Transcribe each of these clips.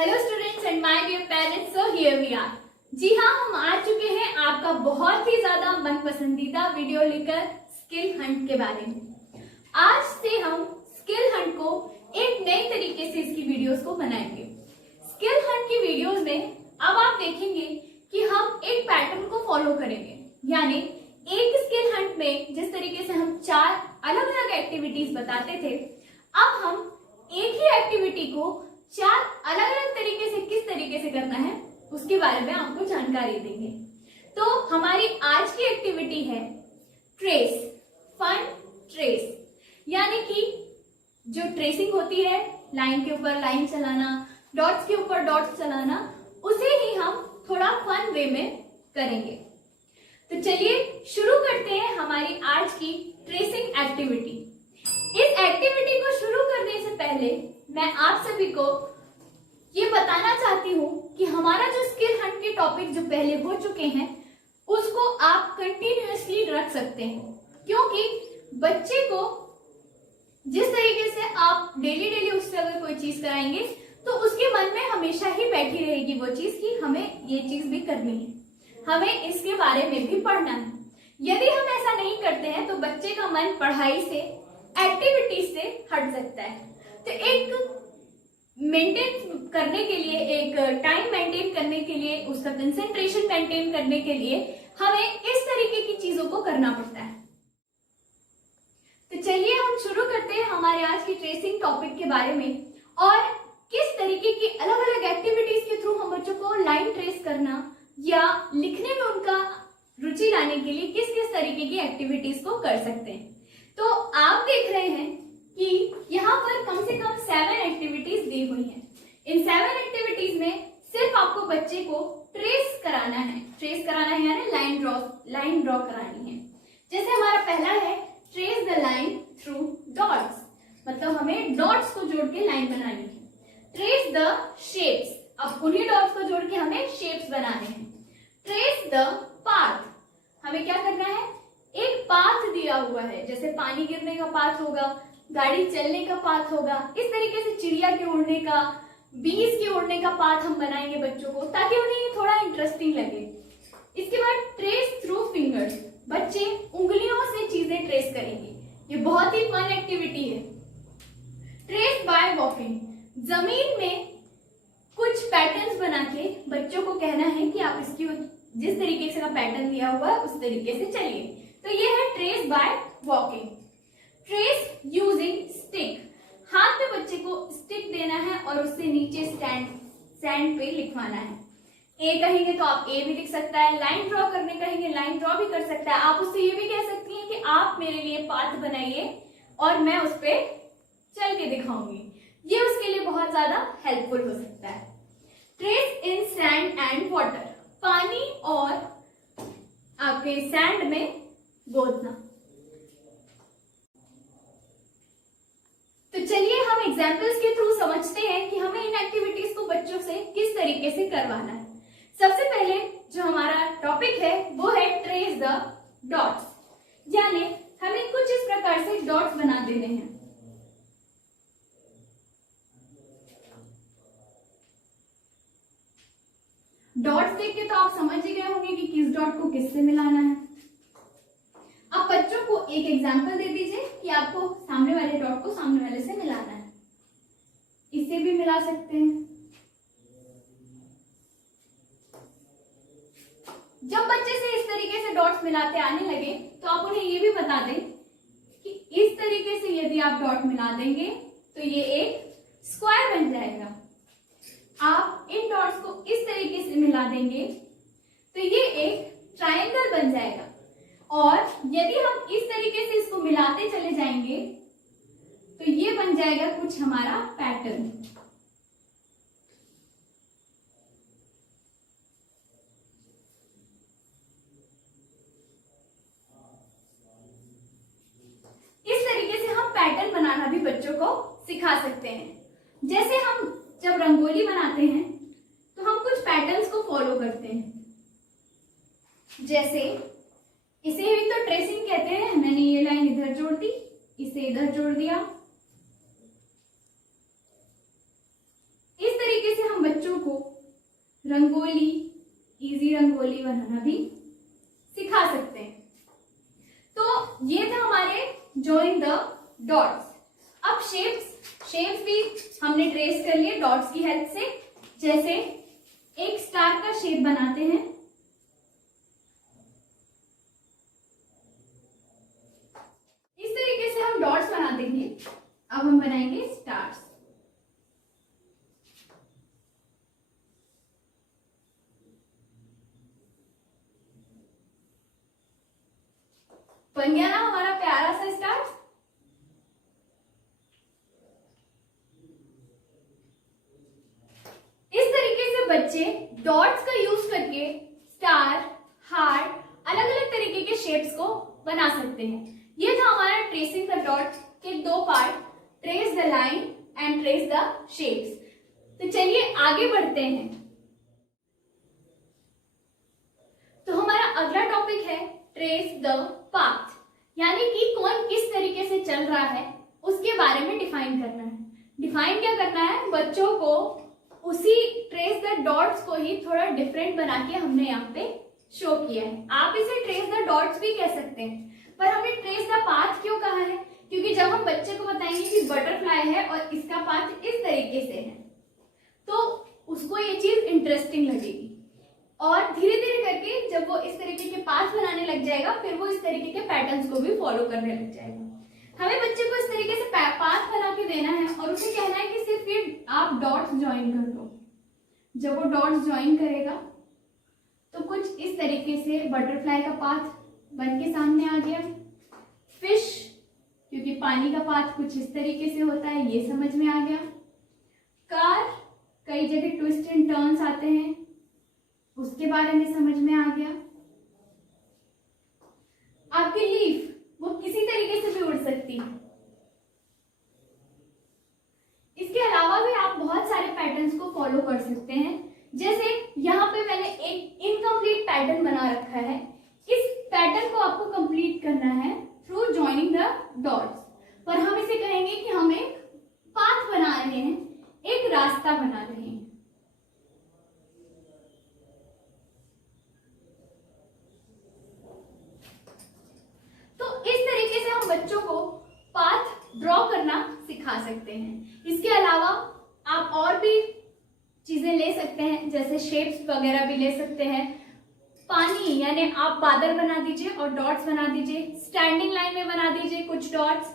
Hello students and my dear parents, so here we are. जी हाँ, हम आ चुके हैं आपका बहुत ही ज्यादा मन पसंदीदा वीडियो लेकर स्किल हंट के बारे में। आज से हम स्किल हंट को एक नए तरीके से इसकी वीडियोस को बनाएंगे। स्किल हंट की वीडियोस में अब आप देखेंगे कि हम एक पैटर्न को फॉलो करेंगे, यानी एक स्किल हंट में जिस तरीके से हम 4 अलग अलग एक्टिविटीज बताते थे, अब हम एक ही एक्टिविटी को 4 अलग अलग तरीके से किस तरीके से करना है उसके बारे में आपको जानकारी देंगे। तो हमारी आज की एक्टिविटी है ट्रेस, फन ट्रेस, यानी कि जो ट्रेसिंग होती है, लाइन के ऊपर लाइन चलाना, डॉट्स के ऊपर डॉट्स चलाना, उसे ही हम थोड़ा फन वे में करेंगे। तो चलिए शुरू करते हैं हमारी आज की ट्रेसिंग एक्टिविटी। इस एक्टिविटी को शुरू करने से पहले मैं आप सभी को ये बताना चाहती हूँ कि हमारा जो स्किल हंट के टॉपिक जो पहले हो चुके हैं उसको आप कंटिन्यूअसली रख सकते हैं, क्योंकि बच्चे को जिस तरीके से आप डेली उससे अगर कोई चीज कराएंगे तो उसके मन में हमेशा ही बैठी रहेगी वो चीज कि हमें ये चीज भी करनी है, हमें इसके बारे में भी पढ़ना है। यदि हम ऐसा नहीं करते हैं तो बच्चे का मन पढ़ाई से, एक्टिविटीज से हट सकता है। तो एक मेंटेन करने के लिए, एक टाइम मेंटेन करने के लिए, उसका कंसंट्रेशन मेंटेन करने के लिए हमें इस तरीके की चीजों को करना पड़ता है। तो चलिए हम शुरू करते हैं हमारे आज की ट्रेसिंग टॉपिक के बारे में, और किस तरीके की अलग अलग एक्टिविटीज के थ्रू हम बच्चों को लाइन ट्रेस करना या लिखने में उनका रुचि लाने के लिए किस किस तरीके की एक्टिविटीज को कर सकते हैं। तो आप देख रहे हैं कि यहाँ पर कम से कम 7 एक्टिविटीज दी हुई हैं। इन 7 एक्टिविटीज में सिर्फ आपको बच्चे को ट्रेस कराना है। ट्रेस कराना है यानी लाइन ड्रॉ करानी है। जैसे हमारा पहला है trace the line through dots, मतलब हमें डॉट्स को जोड़ के लाइन बनानी है। ट्रेस द शेप्स, अब उन्हीं डॉट्स को जोड़ के हमें शेप्स बनाने हैं। ट्रेस द पाथ, हमें क्या करना है, एक पाथ दिया हुआ है, जैसे पानी गिरने का पाथ होगा, गाड़ी चलने का पाथ होगा, इस तरीके से चिड़िया के उड़ने का, बीज के उड़ने का पाथ हम बनाएंगे बच्चों को, ताकि उन्हें ये थोड़ा इंटरेस्टिंग लगे। इसके बाद ट्रेस थ्रू फिंगर्स, बच्चे उंगलियों से चीजें ट्रेस करेंगे, ये बहुत ही फन एक्टिविटी है। ट्रेस बाय वॉकिंग, जमीन में कुछ पैटर्न्स बना के बच्चों को कहना है कि आप इसकी जिस तरीके से का पैटर्न दिया हुआ है उस तरीके से चलिए। तो ये है trace by walking. Trace using stick, हाथ में बच्चे को स्टिक देना है और उससे नीचे सैंड पे लिखवाना है। ए कहेंगे तो आप ए भी लिख सकता है, लाइन ड्रॉ करने कहेंगे लाइन ड्रॉ भी कर सकता है। आप उससे ये भी कह सकती हैं कि आप मेरे लिए पाथ बनाइए और मैं उस पर चल के दिखाऊंगी, ये उसके लिए बहुत ज्यादा हेल्पफुल हो सकता है। Trace in sand and water, पानी और आपके सैंड में गोदना। तो चलिए हम एग्जाम्पल्स के थ्रू समझते हैं कि हमें इन एक्टिविटीज को बच्चों से किस तरीके से करवाना है। सबसे पहले जो हमारा टॉपिक है वो है ट्रेस द डॉट्स, यानी हमें कुछ इस प्रकार से डॉट्स बना देने हैं। डॉट्स देख के तो आप समझ ही गए होंगे कि किस डॉट को किससे मिलाना है। आप बच्चों को एक एग्जाम्पल दे दीजिए कि आपको सामने वाले डॉट को सामने वाले से मिलाना है, इससे भी मिला सकते हैं। जब बच्चे से इस तरीके से डॉट्स मिलाते आने लगे तो आप उन्हें ये भी बता दें कि इस तरीके से यदि आप डॉट मिला देंगे तो ये एक स्क्वायर बन जाएगा। आप इन डॉट्स को इस तरीके से मिला देंगे तो ये एक ट्रायंगल बन जाएगा, और यदि हम इस तरीके से इसको मिलाते चले जाएंगे तो ये बन जाएगा कुछ हमारा पैटर्न। इस तरीके से हम पैटर्न बनाना भी बच्चों को सिखा सकते हैं। जैसे हम जब रंगोली बनाते हैं तो हम कुछ पैटर्न्स को फॉलो करते हैं, जैसे इसे भी तो ट्रेसिंग कहते हैं। मैंने ये लाइन इधर जोड़ दी, इसे इधर जोड़ दिया, इस तरीके से हम बच्चों को रंगोली, इजी रंगोली बनाना भी सिखा सकते हैं। तो ये था हमारे जॉइन द डॉट्स। अब शेप्स भी हमने ट्रेस कर लिए डॉट्स की हेल्प से। जैसे एक स्टार का शेप बनाते हैं, इस तरीके से हम डॉट्स बना देंगे। अब हम बनाएंगे स्टार्स। बन गया ना हमारा प्यारा सा स्टार। इस तरीके से बच्चे डॉट्स का यूज करके स्टार, हार्ट, अलग अलग तरीके के शेप्स को बना सकते हैं। ये था हमारा ट्रेसिंग द डॉट के दो part, trace the line and trace the shapes. तो चलिए आगे बढ़ते हैं। तो हमारा अगला टॉपिक है ट्रेस द पाथ, यानी कि कौन किस तरीके से चल रहा है उसके बारे में डिफाइन करना है। डिफाइन क्या करना है, बच्चों को उसी ट्रेस द डॉट्स को ही थोड़ा डिफरेंट बना के हमने यहाँ पे शो किया है। आप इसे ट्रेस द डॉट्स भी कह सकते हैं, पर हमने ट्रेस द पाथ क्यों कहा है, क्योंकि जब हम बच्चे को बताएंगे कि बटरफ्लाई है और इसका पाथ इस तरीके से है, तो उसको ये चीज इंटरेस्टिंग लगेगी और धीरे धीरे करके जब वो इस तरीके के पाथ बनाने लग जाएगा, फिर वो इस तरीके के पैटर्न्स को भी फॉलो करने लग जाएगा। हमें बच्चे को इस तरीके से पाथ बना के देना है और उसे कहना है कि सिर्फ ये आप डॉट्स ज्वाइन कर दो। जब वो डॉट्स ज्वाइन करेगा तो कुछ इस तरीके से बटरफ्लाई का पाथ बन के सामने आ गया। फिश, क्योंकि पानी का पाथ कुछ इस तरीके से होता है, ये समझ में आ गया। कार, कई जगह ट्विस्ट एंड टर्न्स आते हैं, उसके बारे में समझ में आ गया। आपकी लीफ, वो किसी तरीके से भी उड़ सकती है। इसके अलावा भी आप बहुत सारे पैटर्न्स को फॉलो कर सकते हैं। जैसे यहाँ पे मैंने एक इनकम्प्लीट पैटर्न बना रखा है। इस पैटर्न को आपको कंप्लीट करना है थ्रू जॉइनिंग द डॉट्स, पर हम इसे कहेंगे कि हम एक पाथ बना रहे हैं, एक रास्ता बना रहे हैं। तो इस तरीके से हम बच्चों को पाथ ड्रॉ करना सिखा सकते हैं। इसके अलावा आप और भी चीजें ले सकते हैं, जैसे शेप्स वगैरह भी ले सकते हैं। पानी, यानी आप बादल बना दीजिए और डॉट्स बना दीजिए, स्टैंडिंग लाइन में बना दीजिए कुछ डॉट्स,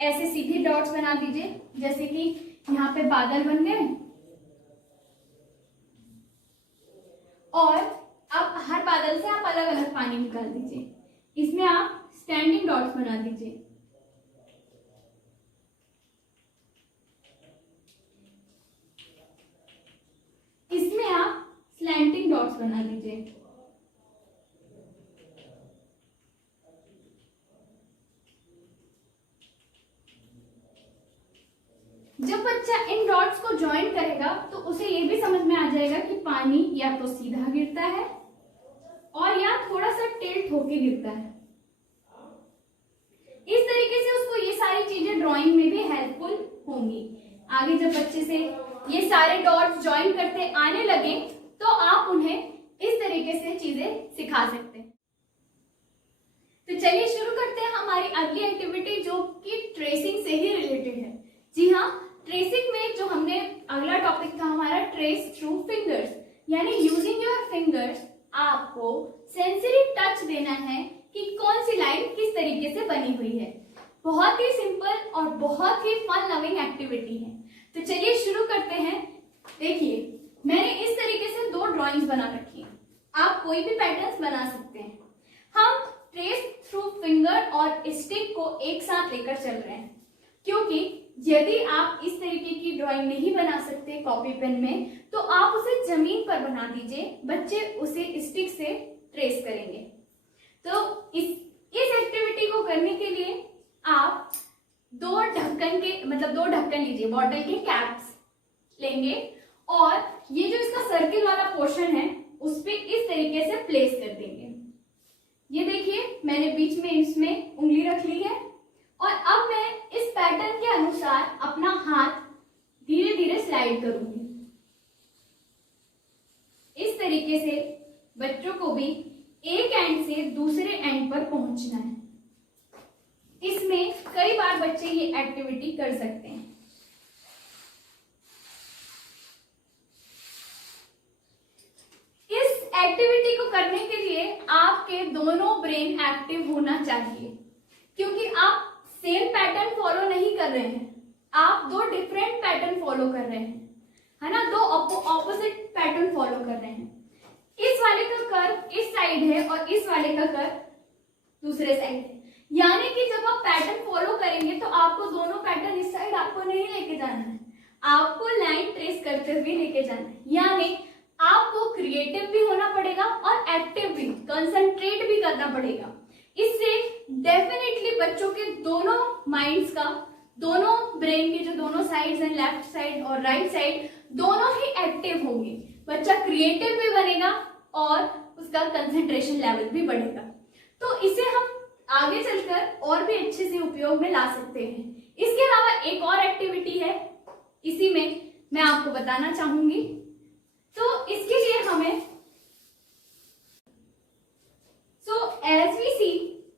ऐसे सीधे डॉट्स बना दीजिए, जैसे कि यहाँ पे बादल बन गए। और आप हर बादल से आप अलग अलग पानी निकाल दीजिए, इसमें आप स्टैंडिंग डॉट्स बना दीजिए। इसमें आप स्लैंटिंग डॉट्स बना दीजिए। जब बच्चा इन डॉट्स को ज्वाइन करेगा तो उसे ये भी समझ में आ जाएगा कि पानी या तो सीधा गिरता है और या थोड़ा सा टिल्ट होके गिरता है। इस तरीके से उसको ये सारी चीजें ड्राइंग में भी हेल्पफुल होंगी। आगे जब बच्चे से ये सारे डॉट्स ज्वाइन करते आने लगे तो आप उन्हें इस तरीके से चीजें सिखा सकते हैं। तो चलिए शुरू करते हैं हमारी अगली एक्टिविटी, जो कि ट्रेसिंग से ही रिलेटेड है। जी हाँ, ट्रेसिंग में जो हमने अगला टॉपिक था हमारा ट्रेस थ्रू फिंगर्स, यानी यूजिंग योर फिंगर्स आपको सेंसरी टच देना है कि कौन सी लाइन किस तरीके से बनी हुई है। बहुत ही सिंपल और बहुत ही फन लविंग एक्टिविटी है। तो चलिए शुरू करते हैं। देखिए, मैंने इस तरीके से दो ड्राइंग्स बना रखी हैं। आप कोई भी पैटर्न्स बना सकते हैं। हम ट्रेस थ्रू फिंगर और स्टिक को एक साथ लेकर चल रहे हैं, क्योंकि यदि आप इस तरीके की ड्राइंग नहीं बना सकते कॉपी पेन में, तो आप उसे जमीन पर बना दीजिए, बच्चे उसे स्टिक से ट्रेस करेंगे। तो इस एक्टिविटी को करने के लिए आप दो ढक्कन लीजिए, बॉटल के कैप्स लेंगे और ये जो इसका सर्किल वाला पोर्शन है उस पे इस तरीके से प्लेस कर देंगे। ये देखिए, मैंने बीच में इसमें उंगली रख ली है और अब मैं इस पैटर्न के अनुसार अपना हाथ धीरे धीरे स्लाइड करूंगी। तरीके से बच्चों को भी एक एंड से दूसरे एंड पर पहुंचना है। इसमें कई बार बच्चे ये एक्टिविटी कर सकते हैं। इस एक्टिविटी को करने के लिए आपके दोनों ब्रेन एक्टिव होना चाहिए, क्योंकि आप सेम पैटर्न फॉलो नहीं कर रहे हैं, आप दो डिफरेंट पैटर्न फॉलो कर रहे हैं, है ना, दो ऑपोजिट पैटर्न फॉलो कर रहे हैं। इस वाले का कर्व इस साइड है और इस वाले का कर्व दूसरे साइड है, यानी कि जब आप पैटर्न फॉलो करेंगे तो आपको दोनों पैटर्न इस साइड आपको नहीं लेके जाना है, आपको लाइन ट्रेस करते हुए लेके जाना है। यानी आपको क्रिएटिव भी होना पड़ेगा और एक्टिव भी, कंसंट्रेट भी करना पड़ेगा। इससे डेफिनेटली बच्चों के दोनों माइंड्स का, दोनों ब्रेन के जो दोनों साइड्स हैं, लेफ्ट साइड और राइट साइड, दोनों ही एक्टिव होंगे। बच्चा क्रिएटिव भी बनेगा और उसका कंसंट्रेशन लेवल भी बढ़ेगा। तो इसे हम आगे चलकर और भी अच्छे से उपयोग में ला सकते हैं। इसके अलावा एक और एक्टिविटी है, इसी में मैं आपको बताना चाहूंगी। तो इसके लिए हमें एज वी सी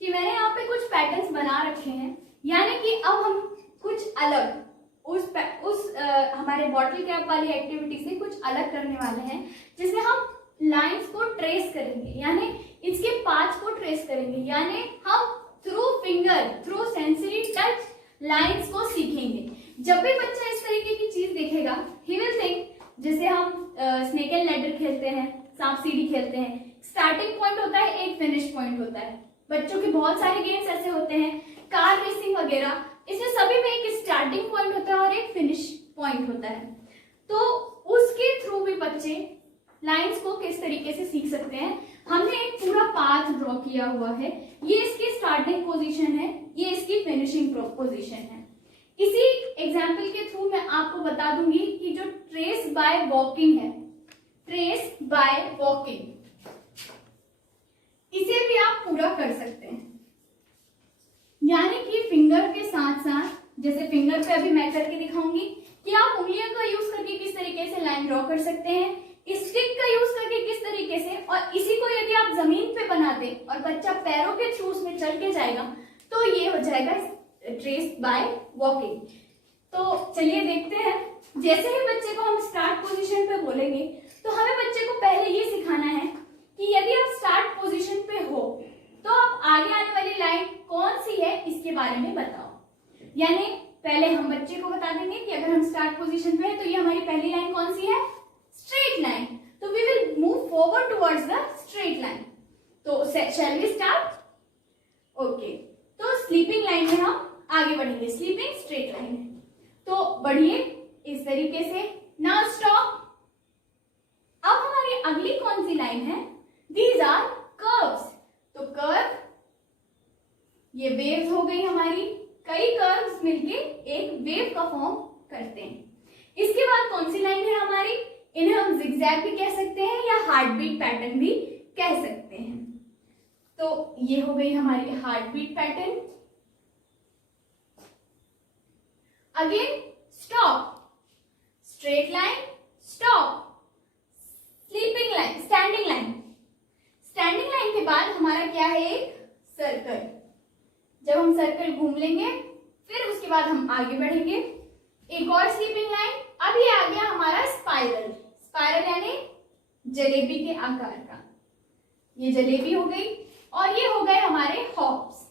कि मैंने यहाँ पे कुछ पैटर्न्स बना रखे हैं, यानी कि अब हम कुछ अलग उस हमारे बॉटल कैप वाली एक्टिविटी से कुछ अलग करने वाले हैं, जिसमें हम लाइंस को ट्रेस करेंगे, यानी इसके पाथ को ट्रेस करेंगे, यानी हम through finger, through sensory touch lines को सीखेंगे। जब भी बच्चा इस तरीके की चीज देखेगा, ही विल थिंक, जैसे हम स्नेक एंड लैडर खेलते हैं, सांप सीढ़ी खेलते हैं, स्टार्टिंग पॉइंट होता है, एक फिनिश पॉइंट होता है। बच्चों के बहुत सारे गेम्स ऐसे होते हैं, कार रेसिंग वगैरह, इसमें सभी में एक स्टार्टिंग पॉइंट होता है और एक फिनिश पॉइंट होता है। तो उसके थ्रू भी बच्चे लाइंस को किस तरीके से सीख सकते हैं। हमने एक पूरा पाथ ड्रॉ किया हुआ है, ये इसकी स्टार्टिंग पोजीशन है, ये इसकी फिनिशिंग पोजीशन है। इसी एग्जाम्पल के थ्रू मैं आपको बता दूंगी कि जो ट्रेस बाय वॉकिंग है, ट्रेस बाय वॉकिंग, इसे भी आप पूरा कर सकते हैं। यानी कि फिंगर के साथ साथ, जैसे फिंगर पे अभी मैं करके दिखाऊंगी कि आप उंगलियों का यूज करके किस तरीके से लाइन ड्रॉ कर सकते हैं, स्टिक का यूज करके किस तरीके से, और इसी को यदि आप जमीन पे बना दे और बच्चा पैरों के थ्रू उसमें चल के जाएगा तो ये हो जाएगा ट्रेस बाय वॉकिंग। तो चलिए देखते हैं। जैसे ही बच्चे को हम स्टार्ट पोजीशन पे बोलेंगे तो हमें बच्चे को पहले ये सिखाना है कि यदि आप स्टार्ट पोजीशन पे हो तो आप आगे आने वाली लाइन कौन सी है इसके बारे में बताओ। यानी पहले हम बच्चे को बता देंगे कि अगर हम स्टार्ट पोजीशन पे हैं तो ये हमारी पहली लाइन कौन सी है, स्ट्रेट लाइन। तो we will move forward towards the straight line. तो शैल वी स्टार्ट? ओके, तो स्लीपिंग लाइन में हम आगे बढ़ेंगे, स्लीपिंग स्ट्रेट लाइन है। तो बढ़िए इस तरीके से। Now stop. अब हमारी अगली कौन सी लाइन है, दीज आर कर्व्स। तो कर्व, ये वेव्स हो गई हमारी, कई कर्व्स मिलके एक वेव का फॉर्म करते हैं। इसके बाद कौन सी लाइन है हमारी, इन्हें हम जिगजैग भी कह सकते हैं या हार्ट बीट पैटर्न भी कह सकते हैं। तो ये हो गई हमारी heart beat pattern. Again stop, straight line, stop, sleeping line, standing line. Standing line के बाद हमारा क्या है, एक सर्कल। जब हम सर्कल घूम लेंगे फिर उसके बाद हम आगे बढ़ेंगे, एक और स्लीपिंग लाइन। अब ये आ गया हमारा स्पाइरल। स्पाइरल यानी जलेबी के आकार का, ये जलेबी हो गई। और ये हो गए हमारे हॉप्स।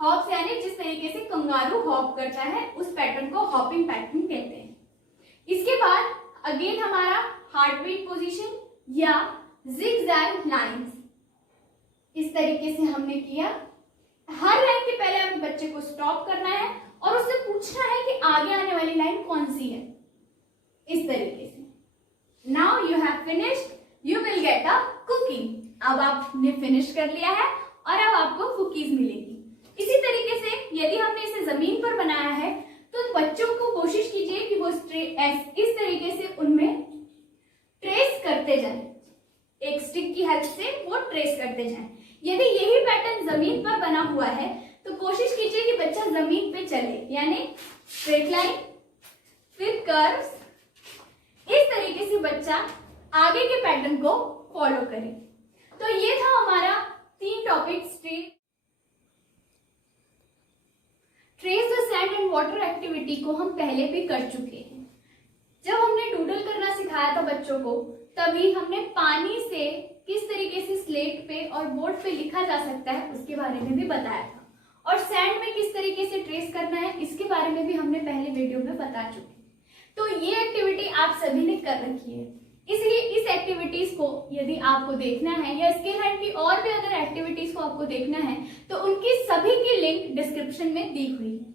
हॉप्स यानी जिस तरीके से कंगारू हॉप करता है उस पैटर्न को हॉपिंग पैटर्न कहते हैं। इसके बाद अगेन हमारा हार्ट बीट पोजीशन या जिगजैग लाइंस। इस तरीके से हमने किया। हर लाइन के पहले हमें बच्चे को स्टॉप करना है और उससे पूछना है कि आगे आने वाली लाइन कौन सी है, इस तरीके से। Now you have finished, you will get a cookie. अब आपने फिनिश कर लिया है और अब आपको कुकीज मिलेगी। इसी तरीके से यदि हमने इसे जमीन पर बनाया है तो बच्चों को कोशिश कीजिए कि वो इस तरीके से उनमें ट्रेस करते जाएं, एक स्टिक की हेल्प से वो ट्रेस करते जाएं। यदि यही पैटर्न जमीन पर बना हुआ है तो कोशिश कीजिए कि बच्चा जमीन पे चले, यानी स्ट्रेट लाइन फिर कर्व्स। इस तरीके से बच्चा आगे के पैटर्न को फॉलो करें। तो ये था हमारा 3 topics. Trace the sand and water activity को हम पहले भी कर चुके हैं। जब हमने डूडल करना सिखाया था बच्चों को, तभी हमने पानी से किस तरीके से स्लेट पे और बोर्ड पे लिखा जा सकता है उसके बारे में भी बताया था, और सैंड में किस तरीके से ट्रेस करना है इसके बारे में भी हमने पहले वीडियो में बता चुके। तो ये एक्टिविटी आप सभी ने कर रखी है, इसलिए इस एक्टिविटीज को यदि आपको देखना है या स्किल हंट की और भी अदर एक्टिविटीज को आपको देखना है तो उनकी सभी की लिंक डिस्क्रिप्शन में दी हुई है।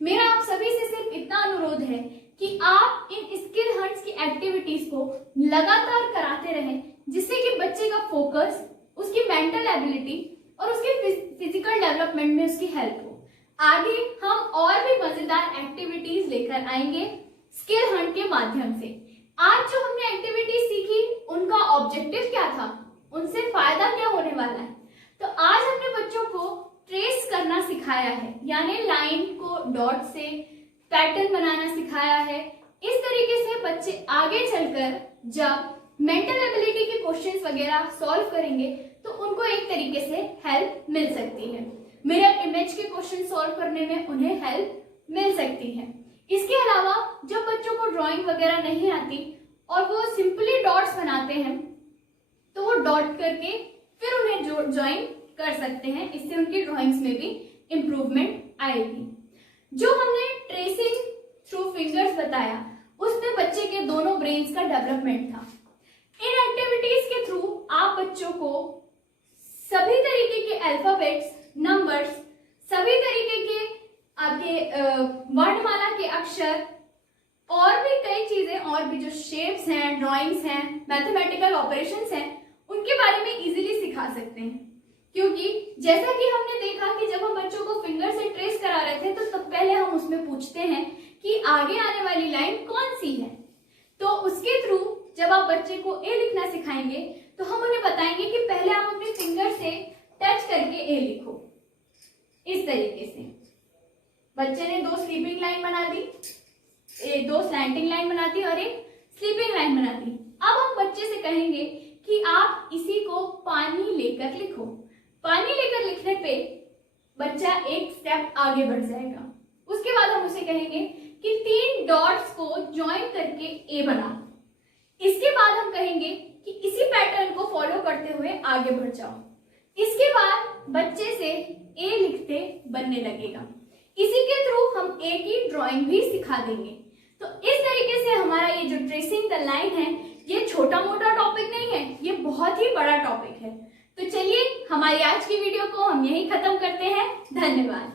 मेरा आप सभी से सिर्फ इतना अनुरोध है कि आप इन स्किल हंट्स की एक्टिविटीज को लगातार कराते रहें, जिससे कि बच्चे का फोकस, उसकी मेंटल एबिलिटी और उसके फिजिकल डेवलपमेंट में उसकी हेल्प हो। आगे हम और भी मजेदार एक्टिविटीज लेकर आएंगे स्किल हंट के माध्यम से। आज जो हमने एक्टिविटीज सीखी उनका ऑब्जेक्टिव क्या था, उनसे फायदा क्या होने वाला है, तो आज हमने बच्चों को ट्रेस करना सिखाया है, यानी लाइन को डॉट से पैटर्न बनाना सिखाया है। इस तरीके से बच्चे आगे चलकर जब मेंटल एबिलिटी के क्वेश्चंस वगैरह सॉल्व करेंगे तो उनको एक तरीके से हेल्प मिल सकती है। मिरर इमेज के क्वेश्चन सॉल्व करने में उन्हें हेल्प मिल सकती है। इसके अलावा जब बच्चों को ड्राइंग वगैरह नहीं आती और वो सिंपली डॉट्स बनाते हैं तो वो डॉट करके फिर उन्हें ज्वाइन कर सकते हैं, इससे उनकी ड्राइंग्स में भी इम्प्रूवमेंट आएगी। जो हमने ट्रेसिंग थ्रू फिंगर्स बताया उसमें बच्चे के दोनों ब्रेन्स का डेवलपमेंट था। इन एक्टिविटीज के थ्रू आप बच्चों को सभी तरीके के अल्फाबेट्स, नंबर्स, सभी तरीके के आपके वर्णमाला के अक्षर और भी कई चीजें और भी जो शेप्स हैं, ड्राइंग्स हैं, मैथमेटिकल ऑपरेशंस हैं, उनके बारे में इजीली सिखा सकते हैं। क्योंकि जैसा कि हमने देखा कि जब हम बच्चों को फिंगर से ट्रेस करा रहे थे तो तब पहले हम उसमें पूछते हैं कि आगे आने वाली लाइन कौन सी है। तो उसके थ्रू जब आप बच्चे को ए लिखना सिखाएंगे तो हम उन्हें बताएंगे कि पहले आप अपने फिंगर से टच करके ए लिखो। इस तरीके से बच्चे ने 2 स्लीपिंग लाइन बना दी, 2 स्लैंटिंग लाइन बना दी और एक स्लीपिंग लाइन बना दी। अब हम बच्चे से कहेंगे कि आप इसी को पानी लेकर लिखो। पानी लेकर लिखने पे बच्चा एक स्टेप आगे बढ़ जाएगा। उसके बाद हम उसे कहेंगे कि 3 डॉट्स को ज्वाइन करके ए बना। इसके बाद हम कहेंगे कि इसी पैटर्न को फॉलो करते हुए आगे बढ़ जाओ। इसके बाद बच्चे से ए लिखते बनने लगेगा। इसी के थ्रू हम ए की ड्राइंग भी सिखा देंगे। तो इस तरीके से हमारा ये जो ट्रेसिंग द लाइन है ये छोटा मोटा टॉपिक नहीं है, ये बहुत ही बड़ा टॉपिक है। तो चलिए हमारी आज की वीडियो को हम यहीं खत्म करते हैं। धन्यवाद।